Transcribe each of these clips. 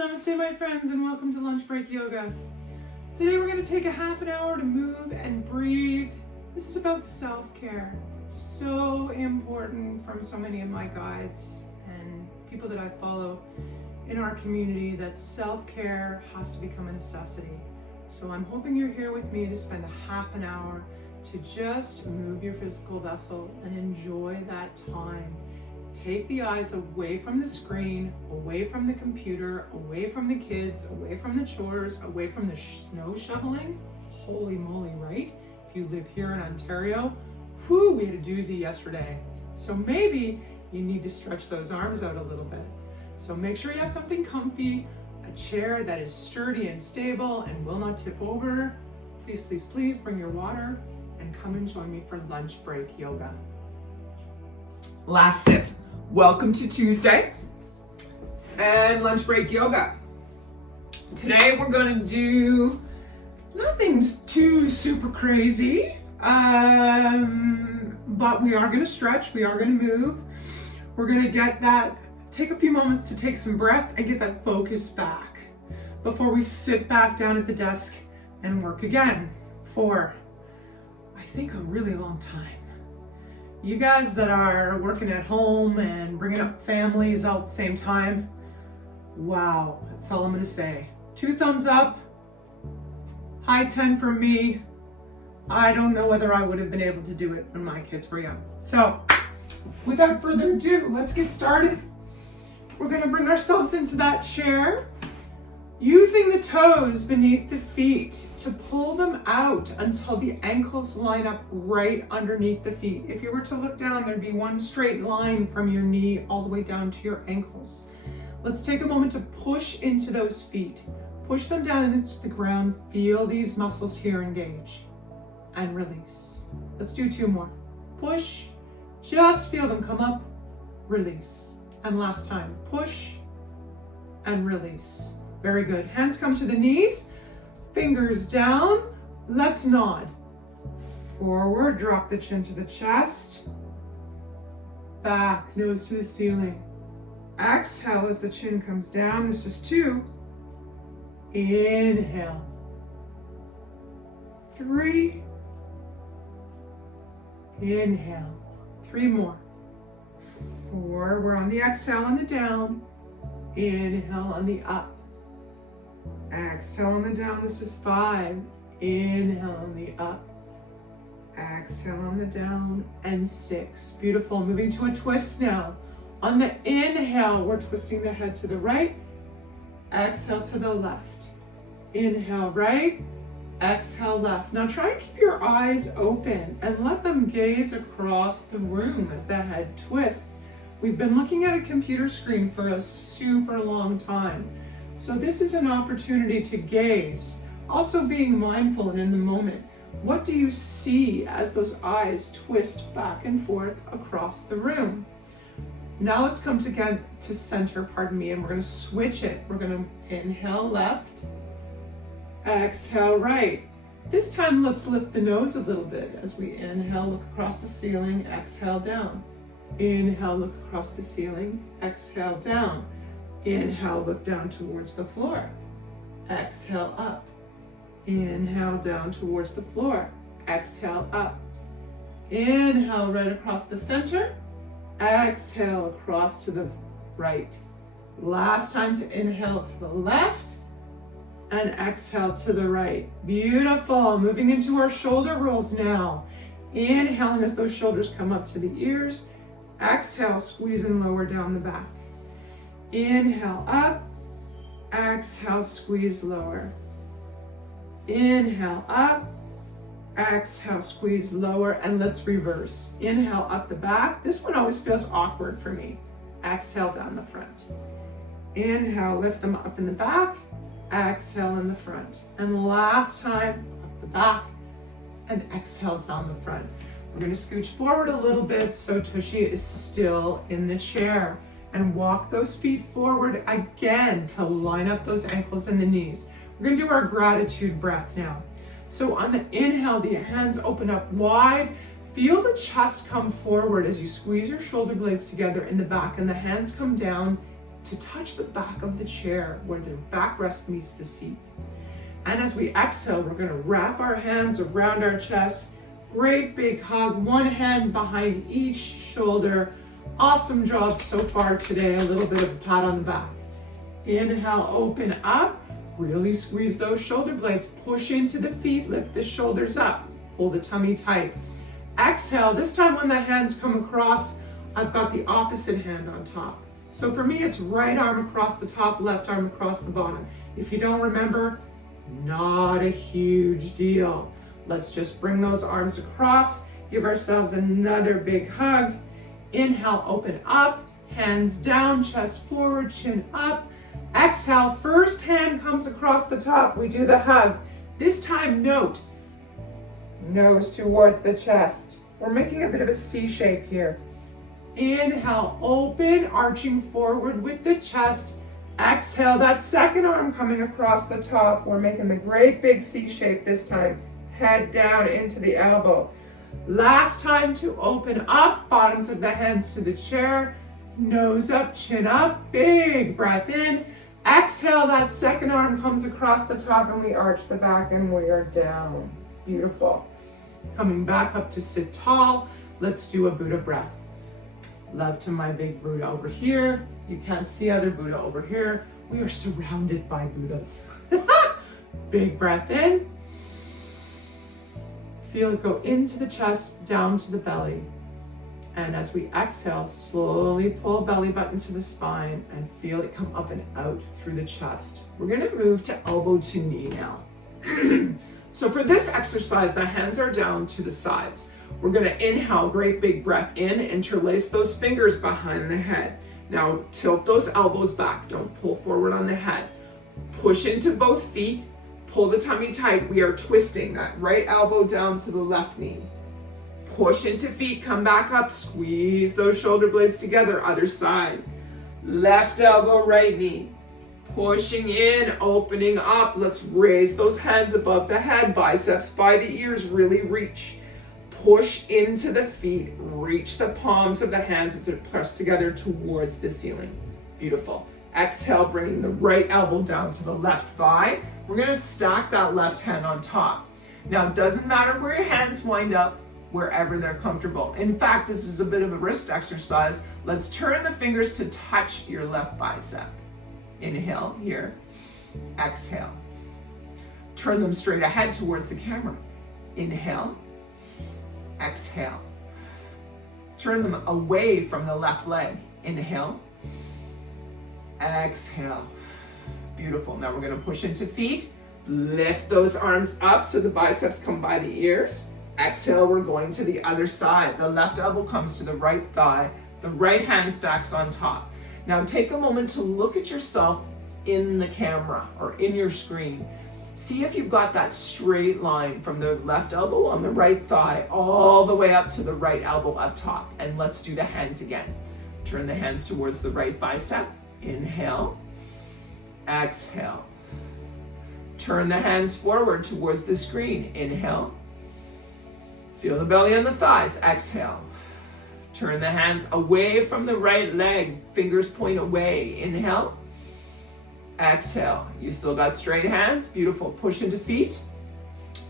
Namaste, my friends, and welcome to Lunch Break Yoga. Today we're going to take a half an hour to move and breathe. This is about self-care. So important from so many of my guides and people that I follow in our community that self-care has to become a necessity. So I'm hoping you're here with me to spend a half an hour to just move your physical vessel and enjoy that time. Take the eyes away from the screen, away from the computer, away from the kids, away from the chores, away from the snow shoveling. Holy moly, right? If you live here in Ontario, whoo, we had a doozy yesterday. So maybe you need to stretch those arms out a little bit. So make sure you have something comfy, a chair that is sturdy and stable and will not tip over. Please, please, please bring your water and come and join me for lunch break yoga. Last sip. Welcome to Tuesday and lunch break yoga. Today we're going to do nothing too super crazy, but we are going to stretch, we are going to move. We're going to take a few moments to take some breath and get that focus back before we sit back down at the desk and work again for, I think, a really long time. You guys that are working at home and bringing up families all at the same time, wow, that's all I'm gonna say. 2 thumbs up, high 10 from me. I don't know whether I would have been able to do it when my kids were young. So, without further ado, let's get started. We're gonna bring ourselves into that chair, using the toes beneath the feet to pull them out until the ankles line up right underneath the feet. If you were to look down, there'd be one straight line from your knee all the way down to your ankles. Let's take a moment to push into those feet. Push them down into the ground. Feel these muscles here engage and release. Let's do 2 more. Push, just feel them come up, release. And last time, push and release. Very good. Hands come to the knees, fingers down. Let's nod. Forward, drop the chin to the chest. Back, nose to the ceiling. Exhale as the chin comes down. This is 2. Inhale. 3. Inhale. 3 more. 4. We're on the exhale on the down. Inhale on the up. Exhale on the down, this is 5. Inhale on the up. Exhale on the down, and 6. Beautiful, moving to a twist now. On the inhale, we're twisting the head to the right. Exhale to the left. Inhale right, exhale left. Now try and keep your eyes open and let them gaze across the room as the head twists. We've been looking at a computer screen for a super long time. So this is an opportunity to gaze, also being mindful and in the moment. What do you see as those eyes twist back and forth across the room? Now let's come to center, and we're gonna switch it. We're gonna inhale left, exhale right. This time let's lift the nose a little bit as we inhale, look across the ceiling, exhale down. Inhale, look across the ceiling, exhale down. Inhale, look down towards the floor. Exhale up. Inhale down towards the floor. Exhale up. Inhale right across the center. Exhale across to the right. Last time to inhale to the left and exhale to the right. Beautiful. Moving into our shoulder rolls now. Inhaling as those shoulders come up to the ears. Exhale, squeeze and lower down the back. Inhale up, exhale, squeeze lower. Inhale up, exhale, squeeze lower, and let's reverse. Inhale up the back. This one always feels awkward for me. Exhale down the front. Inhale, lift them up in the back. Exhale in the front. And last time, up the back, and exhale down the front. We're gonna scooch forward a little bit so Tushy is still in the chair. And walk those feet forward again to line up those ankles and the knees. We're gonna do our gratitude breath now. So on the inhale, the hands open up wide. Feel the chest come forward as you squeeze your shoulder blades together in the back and the hands come down to touch the back of the chair where the backrest meets the seat. And as we exhale, we're gonna wrap our hands around our chest. Great big hug, one hand behind each shoulder. Awesome job so far today. A little bit of a pat on the back. Inhale, open up. Really squeeze those shoulder blades. Push into the feet, lift the shoulders up. Pull the tummy tight. Exhale, this time when the hands come across, I've got the opposite hand on top. So for me, it's right arm across the top, left arm across the bottom. If you don't remember, not a huge deal. Let's just bring those arms across, give ourselves another big hug. Inhale, open up, hands down, chest forward, chin up. Exhale, first hand comes across the top, we do the hug. This time, note, nose towards the chest. We're making a bit of a C shape here. Inhale, open, arching forward with the chest. Exhale, that second arm coming across the top. We're making the great big C shape this time. Head down into the elbow. Last time to open up, bottoms of the hands to the chair. Nose up, chin up, big breath in. Exhale, that second arm comes across the top and we arch the back and we are down. Beautiful. Coming back up to sit tall. Let's do a Buddha breath. Love to my big Buddha over here. You can't see other Buddha over here. We are surrounded by Buddhas. Big breath in. Feel it go into the chest, down to the belly. And as we exhale, slowly pull belly button to the spine and feel it come up and out through the chest. We're gonna move to elbow to knee now. So for this exercise, the hands are down to the sides. We're gonna inhale, great big breath in, interlace those fingers behind the head. Now tilt those elbows back, don't pull forward on the head. Push into both feet, pull the tummy tight. We are twisting that right elbow down to the left knee. Push into feet, come back up, squeeze those shoulder blades together, other side. Left elbow, right knee. Pushing in, opening up. Let's raise those hands above the head, biceps by the ears, really reach. Push into the feet, reach the palms of the hands if they're pressed together towards the ceiling. Beautiful. Exhale, bringing the right elbow down to the left thigh. We're gonna stack that left hand on top. Now, it doesn't matter where your hands wind up, wherever they're comfortable. In fact, this is a bit of a wrist exercise. Let's turn the fingers to touch your left bicep. Inhale here, exhale. Turn them straight ahead towards the camera. Inhale, exhale. Turn them away from the left leg. Inhale, exhale. Beautiful. Now we're gonna push into feet. Lift those arms up so the biceps come by the ears. Exhale, we're going to the other side. The left elbow comes to the right thigh. The right hand stacks on top. Now take a moment to look at yourself in the camera or in your screen. See if you've got that straight line from the left elbow on the right thigh all the way up to the right elbow up top. And let's do the hands again. Turn the hands towards the right bicep. Inhale, exhale. Turn the hands forward towards the screen. Inhale. Feel the belly and the thighs. Exhale. Turn the hands away from the right leg. Fingers point away. Inhale. Exhale. You still got straight hands. Beautiful. Push into feet.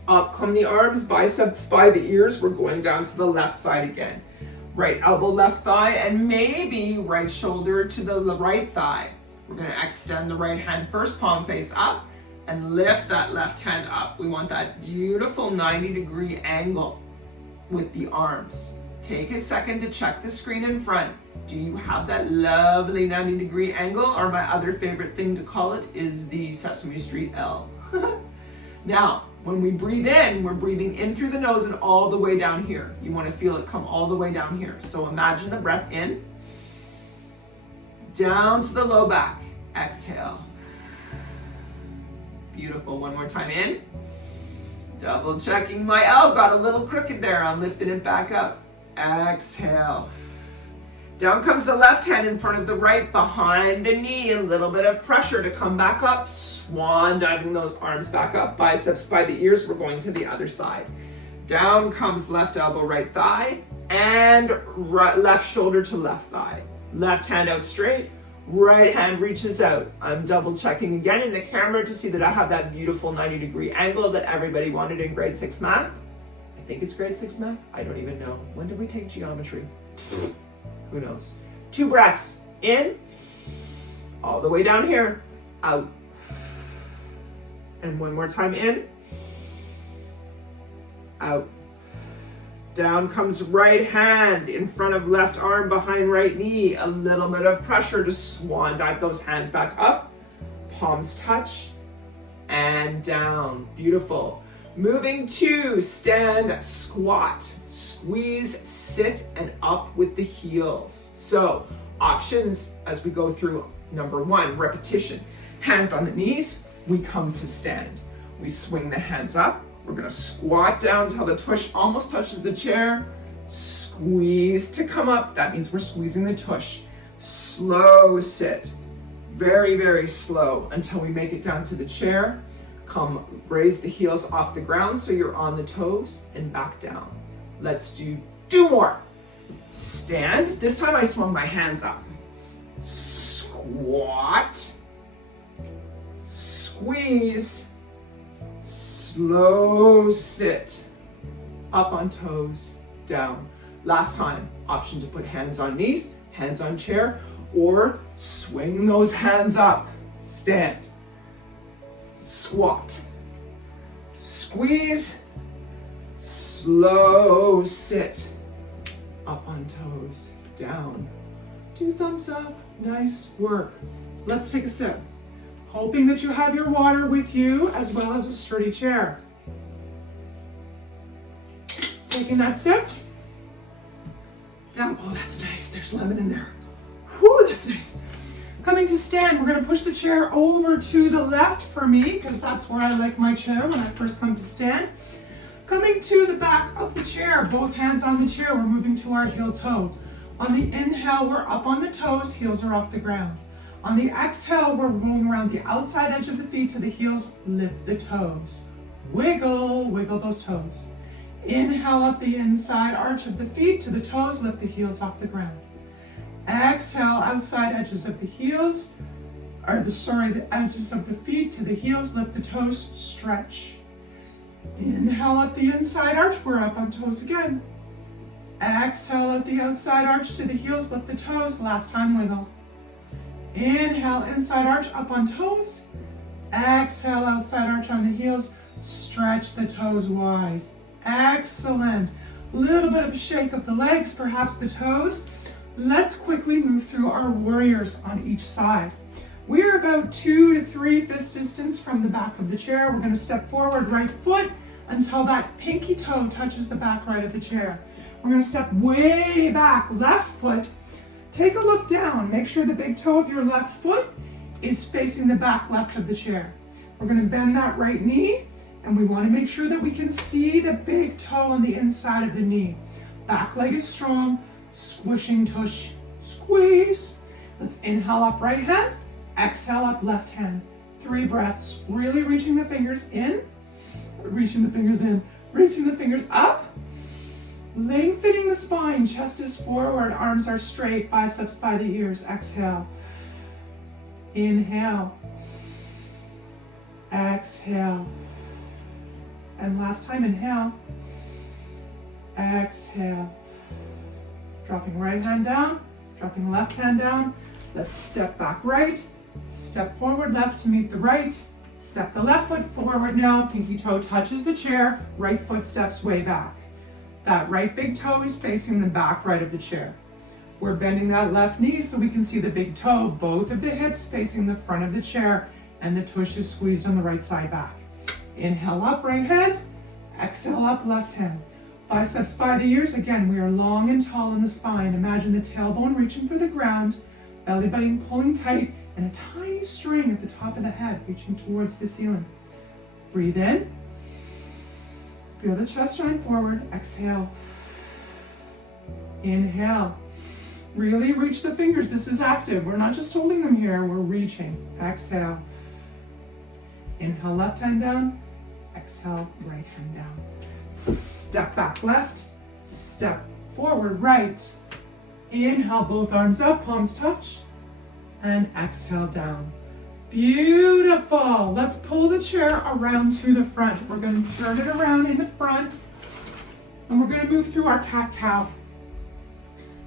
Up come the arms, biceps by the ears. We're going down to the left side again. Right elbow, left thigh, and maybe right shoulder to the right thigh. We're going to extend the right hand first, palm face up, and lift that left hand up. We want that beautiful 90-degree angle with the arms. Take a second to check the screen in front. Do you have that lovely 90-degree angle? Or my other favorite thing to call it is the Sesame Street L. Now, when we breathe in, we're breathing in through the nose and all the way down here. You want to feel it come all the way down here. So imagine the breath in, down to the low back. Exhale. Beautiful. One more time in. Double checking my L. Got a little crooked there. I'm lifting it back up. Exhale. Down comes the left hand in front of the right, behind the knee. A little bit of pressure to come back up. Swan diving those arms back up. Biceps by the ears. We're going to the other side. Down comes left elbow, right thigh. And left shoulder to left thigh. Left hand out straight. Right hand reaches out. I'm double checking again in the camera to see that I have that beautiful 90-degree angle that everybody wanted in grade 6 math. I think it's grade 6 math. I don't even know. When did we take geometry? Who knows? 2 breaths. In. All the way down here. Out. And one more time in. Out. Down comes right hand in front of left arm behind right knee. A little bit of pressure to swan dive those hands back up. Palms touch and down. Beautiful. Moving to stand squat. Squeeze, sit, and up with the heels. So options as we go through. Number 1, repetition. Hands on the knees. We come to stand. We swing the hands up. We're gonna squat down till the tush almost touches the chair. Squeeze to come up. That means we're squeezing the tush. Slow sit. Very, very slow until we make it down to the chair. Come raise the heels off the ground so you're on the toes and back down. Let's do 2 more. Stand. This time I swung my hands up. Squat. Squeeze. Slow sit, up on toes, down. Last time, option to put hands on knees, hands on chair, or swing those hands up. Stand, squat, squeeze, slow sit, up on toes, down. 2 thumbs up, nice work. Let's take a sip. Hoping that you have your water with you as well as a sturdy chair. Taking that sip. Down. Oh, that's nice. There's lemon in there. Whew, that's nice. Coming to stand, we're going to push the chair over to the left for me because that's where I like my chair when I first come to stand. Coming to the back of the chair, both hands on the chair, we're moving to our heel toe. On the inhale, we're up on the toes, heels are off the ground. On the exhale, we're rolling around the outside edge of the feet to the heels, lift the toes. Wiggle, wiggle those toes. Inhale up the inside arch of the feet to the toes, lift the heels off the ground. Exhale, outside edges of the heels, the edges of the feet to the heels, lift the toes, stretch. Inhale up the inside arch, we're up on toes again. Exhale at the outside arch to the heels, lift the toes, last time wiggle. Inhale, inside arch, up on toes. Exhale, outside arch on the heels. Stretch the toes wide. Excellent. Little bit of a shake of the legs, perhaps the toes. Let's quickly move through our warriors on each side. We're about 2 to 3 fist distance from the back of the chair. We're going to step forward, right foot, until that pinky toe touches the back right of the chair. We're going to step way back, left foot. Take a look down. Make sure the big toe of your left foot is facing the back left of the chair. We're going to bend that right knee, and we want to make sure that we can see the big toe on the inside of the knee. Back leg is strong, squishing tush, squeeze. Let's inhale up right hand, exhale up left hand. 3 breaths, really reaching the fingers in, reaching the fingers in, reaching the fingers up. Lengthening the spine, chest is forward, arms are straight, biceps by the ears. Exhale. Inhale. Exhale. And last time, inhale. Exhale. Dropping right hand down, dropping left hand down. Let's step back right, step forward left to meet the right. Step the left foot forward now, pinky toe touches the chair, right foot steps way back. That right big toe is facing the back right of the chair. We're bending that left knee so we can see the big toe, both of the hips facing the front of the chair, and the tush is squeezed on the right side back. Inhale up, right hand. Exhale up, left hand. Biceps by the ears. Again, we are long and tall in the spine. Imagine the tailbone reaching for the ground, belly button pulling tight, and a tiny string at the top of the head reaching towards the ceiling. Breathe in. Feel the chest shine forward. Exhale. Inhale. Really reach the fingers. This is active. We're not just holding them here. We're reaching. Exhale. Inhale, left hand down. Exhale, right hand down. Step back left. Step forward right. Inhale, both arms up, palms touch. and exhale down. Beautiful. Let's pull the chair around to the front. We're going to turn it around in the front, and we're going to move through our cat-cow.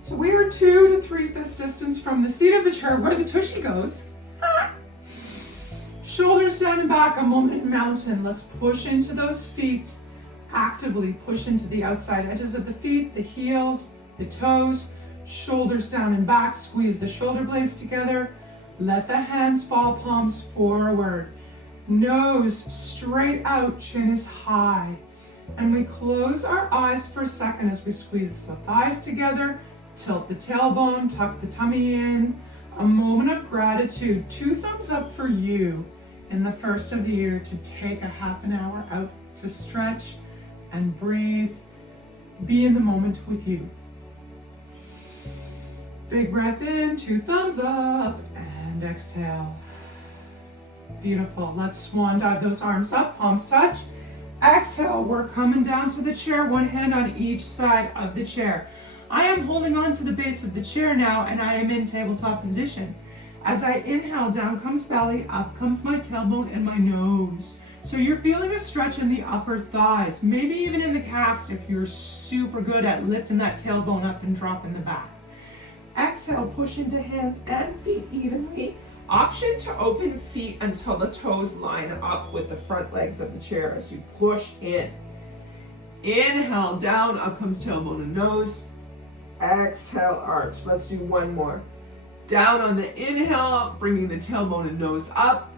So we are 2 to 3 fist distance from the seat of the chair where the tushy goes. Shoulders down and back, a moment in mountain. Let's push into those feet. Actively push into the outside edges of the feet, the heels, the toes. Shoulders down and back, squeeze the shoulder blades together. Let the hands fall, palms forward. Nose straight out, chin is high. And we close our eyes for a second as we squeeze the thighs together, tilt the tailbone, tuck the tummy in. A moment of gratitude. 2 thumbs up for you in the first of the year to take a half an hour out to stretch and breathe. Be in the moment with you. Big breath in, 2 thumbs up, and exhale. Beautiful. Let's swan dive those arms up, palms touch. Exhale, we're coming down to the chair, one hand on each side of the chair. I am holding on to the base of the chair now, and I am in tabletop position. As I inhale, down comes belly, up comes my tailbone and my nose. So you're feeling a stretch in the upper thighs, maybe even in the calves if you're super good at lifting that tailbone up and dropping the back. Exhale, push into hands and feet evenly. Option to open feet until the toes line up with the front legs of the chair as you push in. Inhale, down, up comes tailbone and nose. Exhale, arch. Let's do one more. Down on the inhale, bringing the tailbone and nose up.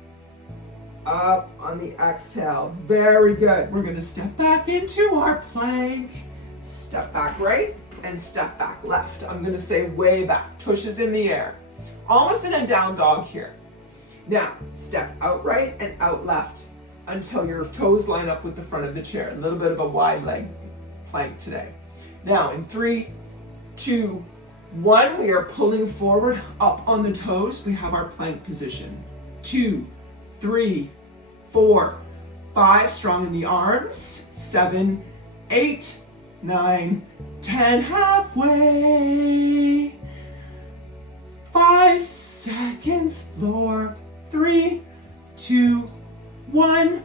Up on the exhale. Very good. We're going to step back into our plank. Step back right and step back left. I'm going to say way back. Tush is in the air. Almost in a down dog here. Now, step out right and out left until your toes line up with the front of the chair. A little bit of a wide leg plank today. Now, in 3, 2, 1, we are pulling forward up on the toes. We have our plank position. 2, 3, 4, 5, strong in the arms. 7, 8, 9, 10, halfway. 5 seconds, floor. 3, 2, 1.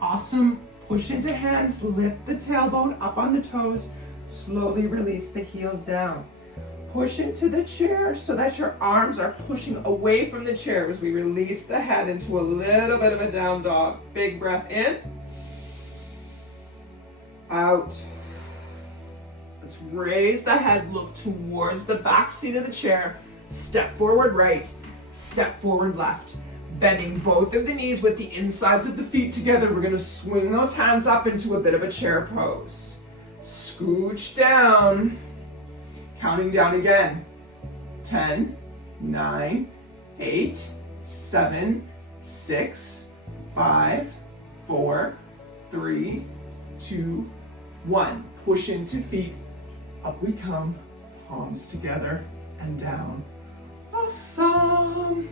Awesome. Push into hands, lift the tailbone up on the toes. Slowly release the heels down. Push into the chair so that your arms are pushing away from the chair as we release the head into a little bit of a down dog. Big breath in. Out. Let's raise the head, look towards the back seat of the chair. Step forward right, step forward left. Bending both of the knees with the insides of the feet together. We're going to swing those hands up into a bit of a chair pose. Scooch down. Counting down again. 10, 9, 8, 7, 6, 5, 4, 3, 2, 1. Push into feet. Up we come. Palms together and down. Awesome.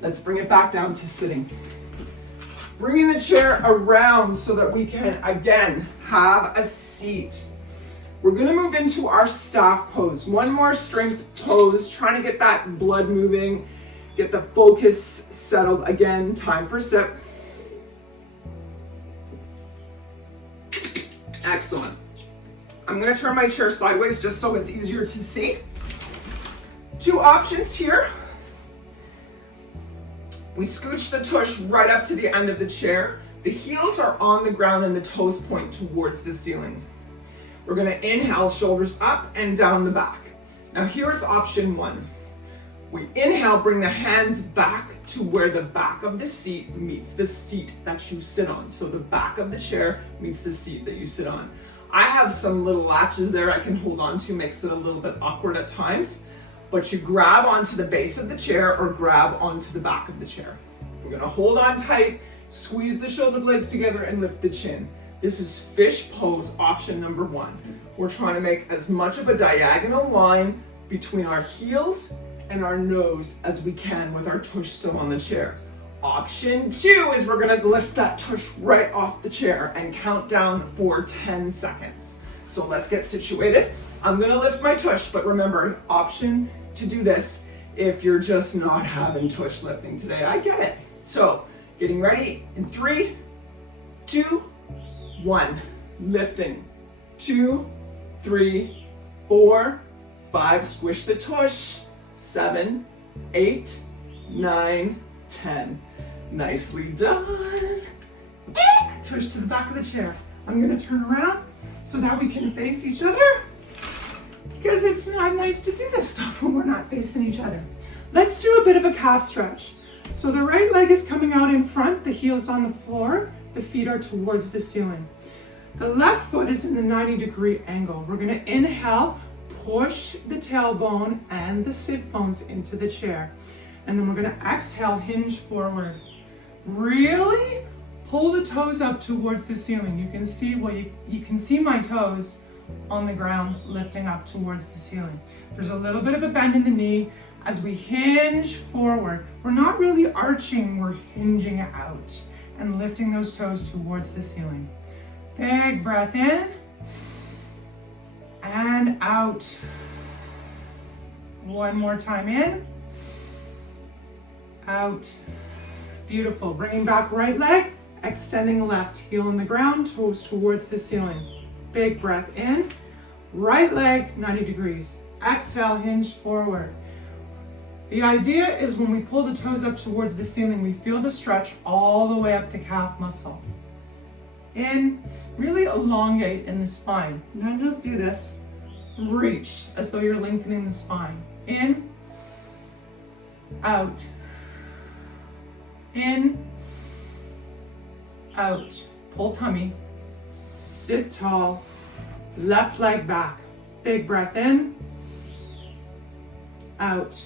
Let's bring it back down to sitting. Bringing the chair around so that we can, again, have a seat. We're going to move into our staff pose. One more strength pose, trying to get that blood moving, get the focus settled. Again, time for sip. Excellent. I'm going to turn my chair sideways just so it's easier to see. 2 options here. We scooch the tush right up to the end of the chair. The heels are on the ground and the toes point towards the ceiling. We're going to inhale, shoulders up and down the back. Now here's option 1. We inhale, bring the hands back to where the back of the seat meets the seat that you sit on. So the back of the chair meets the seat that you sit on. I have some little latches there I can hold on to, makes it a little bit awkward at times. But you grab onto the base of the chair or grab onto the back of the chair. We're going to hold on tight, squeeze the shoulder blades together and lift the chin. This is fish pose, option number 1. We're trying to make as much of a diagonal line between our heels and our nose as we can with our tush still on the chair. Option 2 is we're going to lift that tush right off the chair and count down for 10 seconds. So let's get situated. I'm going to lift my tush, but remember, option to do this if you're just not having tush lifting today. I get it. So getting ready in 3, 2, 1. Lifting. 2, 3, 4, 5. Squish the tush. 7, 8, 9, 10. Nicely done. Tush to the back of the chair. I'm gonna turn around so that we can face each other, because it's not nice to do this stuff when we're not facing each other. Let's do a bit of a calf stretch. So the right leg is coming out in front, the heel's on the floor, the feet are towards the ceiling. The left foot is in the 90-degree angle. We're gonna inhale, push the tailbone and the sit bones into the chair. And then we're gonna exhale, hinge forward. Really pull the toes up towards the ceiling. You can see you can see my toes on the ground lifting up towards the ceiling. There's a little bit of a bend in the knee as we hinge forward. We're not really arching, we're hinging out and lifting those toes towards the ceiling. Big breath in and out. One more time in, out. Beautiful. Bringing back right leg, extending left, heel on the ground, toes towards the ceiling. Big breath in, right leg 90 degrees. Exhale, hinge forward. The idea is when we pull the toes up towards the ceiling, we feel the stretch all the way up the calf muscle. In, really elongate in the spine. Now just do this. Reach as though you're lengthening the spine. In, out. In, out. Pull tummy. Sit tall. Left leg back. Big breath in. Out.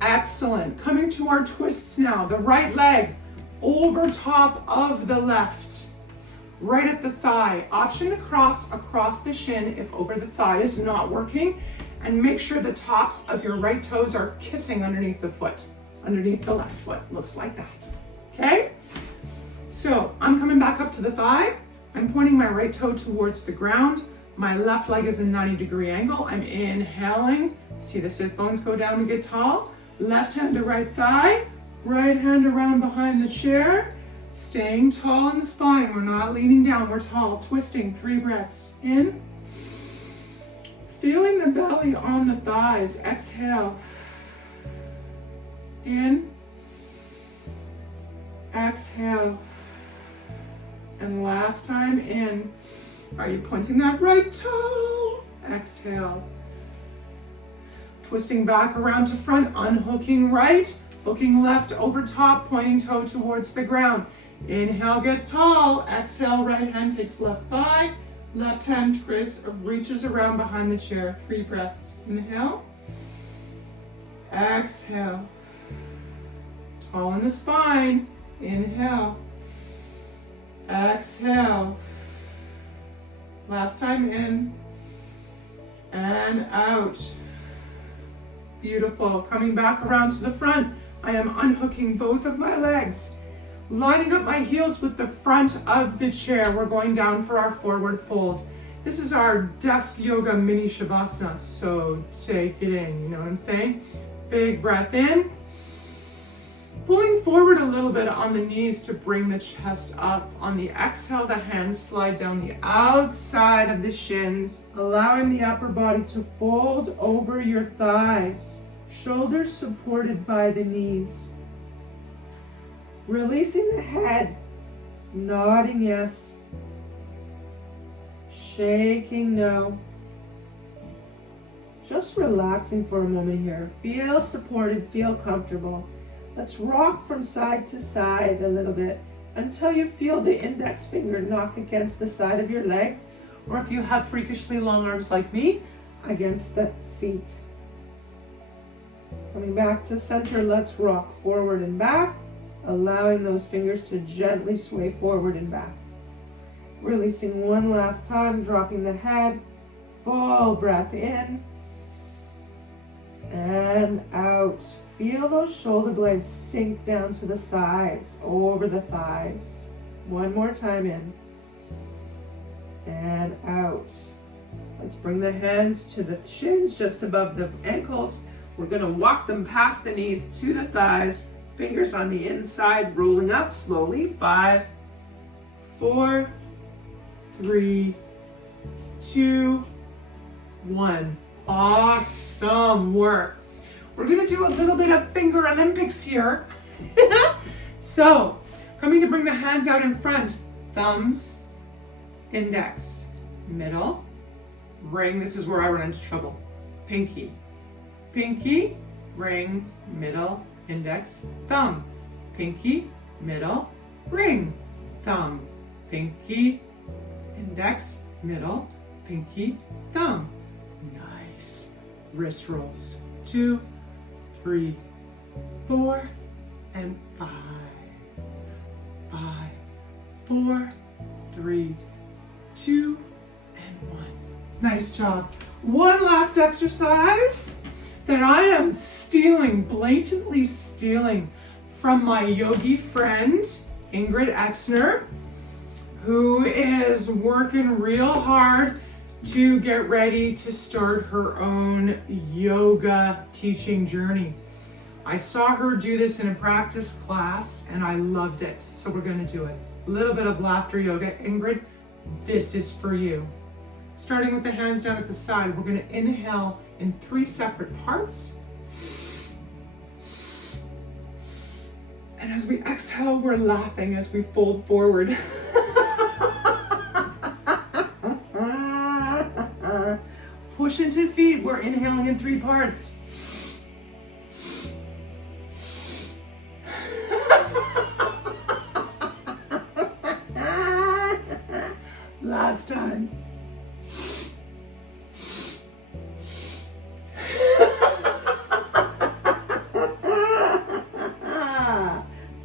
Excellent. Coming to our twists now. The right leg over top of the left. Right at the thigh. Option to cross across the shin if over the thigh is not working. And make sure the tops of your right toes are kissing underneath the foot. Underneath the left foot. Looks like that. Okay? So I'm coming back up to the thigh. I'm pointing my right toe towards the ground. My left leg is in 90-degree angle. I'm inhaling. See the sit bones go down and get tall. Left hand to right thigh. Right hand around behind the chair. Staying tall in the spine. We're not leaning down. We're tall. Twisting. 3 breaths. In. Feeling the belly on the thighs. Exhale. In. Exhale. And last time in. Are you pointing that right toe? Exhale. Twisting back around to front, unhooking right, hooking left over top, pointing toe towards the ground. Inhale, get tall. Exhale, right hand takes left thigh. Left hand twists, reaches around behind the chair. 3 breaths. Inhale. Exhale. Tall in the spine. Inhale. Exhale. Last time in and out. Beautiful. Coming back around to the front, I am unhooking both of my legs, lining up my heels with the front of the chair. We're going down for our forward fold. This is our desk yoga mini shavasana, so take it in, you know what I'm saying? Big breath in. Pulling forward a little bit on the knees to bring the chest up. On the exhale, the hands slide down the outside of the shins, allowing the upper body to fold over your thighs. Shoulders supported by the knees. Releasing the head, nodding yes, shaking no. Just relaxing for a moment here. Feel supported, feel comfortable. Let's rock from side to side a little bit until you feel the index finger knock against the side of your legs, or if you have freakishly long arms like me, against the feet. Coming back to center, let's rock forward and back, allowing those fingers to gently sway forward and back. Releasing one last time, dropping the head, full breath in and out. Feel those shoulder blades sink down to the sides, over the thighs. One more time in and out. Let's bring the hands to the shins just above the ankles. We're gonna walk them past the knees to the thighs, fingers on the inside, rolling up slowly. 5, 4, 3, 2, 1. Awesome work. We're gonna do a little bit of finger Olympics here. So, coming to bring the hands out in front. Thumbs, index, middle, ring. This is where I run into trouble. Pinky, pinky, ring, middle, index, thumb. Pinky, middle, ring, thumb. Pinky, index, middle, pinky, thumb. Nice. Wrist rolls. 2, 3, 4, and 5. 5, 4, 3, 2, and 1. Nice job. One last exercise that I am blatantly stealing from my yogi friend, Ingrid Exner, who is working real hard to get ready to start her own yoga teaching journey. I saw her do this in a practice class and I loved it. So we're gonna do it. A little bit of laughter yoga. Ingrid, this is for you. Starting with the hands down at the side, we're gonna inhale in 3 separate parts. And as we exhale, we're laughing as we fold forward. Push into feet, we're inhaling in 3 parts. Last time.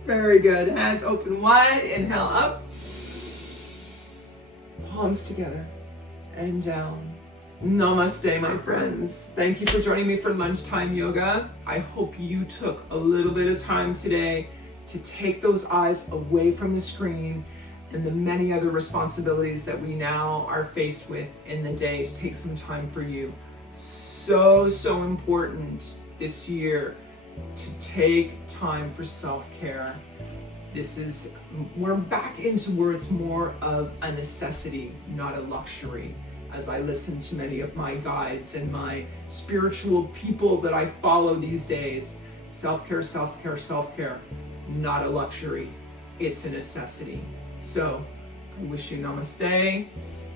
Very good. Hands open wide. Inhale up. Palms together and down. Namaste, my friends. Thank you for joining me for Lunchtime Yoga. I hope you took a little bit of time today to take those eyes away from the screen and the many other responsibilities that we now are faced with in the day, to take some time for you. So important this year to take time for self-care. We're back into where it's more of a necessity, not a luxury. As I listen to many of my guides and my spiritual people that I follow these days, self-care, self-care, self-care, not a luxury, it's a necessity. So I wish you namaste,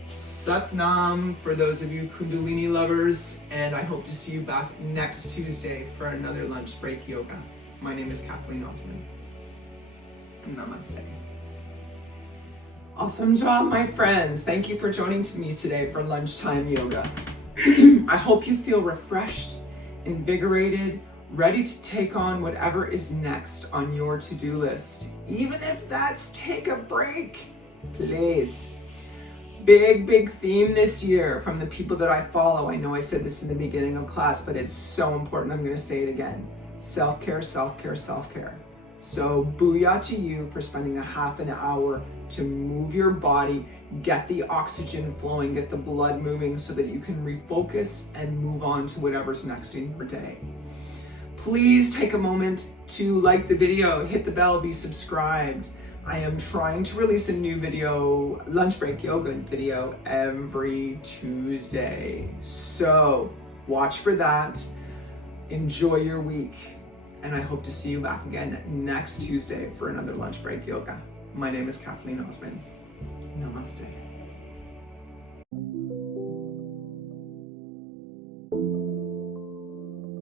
Satnam for those of you Kundalini lovers, and I hope to see you back next Tuesday for another lunch break yoga. My name is Kathleen Osmond. Namaste. Awesome job, my friends. Thank you for joining me today for Lunchtime Yoga. I hope you feel refreshed, invigorated, ready to take on whatever is next on your to-do list. Even if that's take a break, please. Big theme this year from the people that I follow. I know I said this in the beginning of class, but it's so important. I'm going to say it again. Self-care, self-care, self-care. So booyah to you for spending a half an hour to move your body, get the oxygen flowing, get the blood moving so that you can refocus and move on to whatever's next in your day. Please take a moment to like the video, hit the bell, be subscribed. I am trying to release a new video, lunch break yoga video, every Tuesday. So watch for that. Enjoy your week. And I hope to see you back again next Tuesday for another lunch break yoga. My name is Kathleen Osmond. Namaste.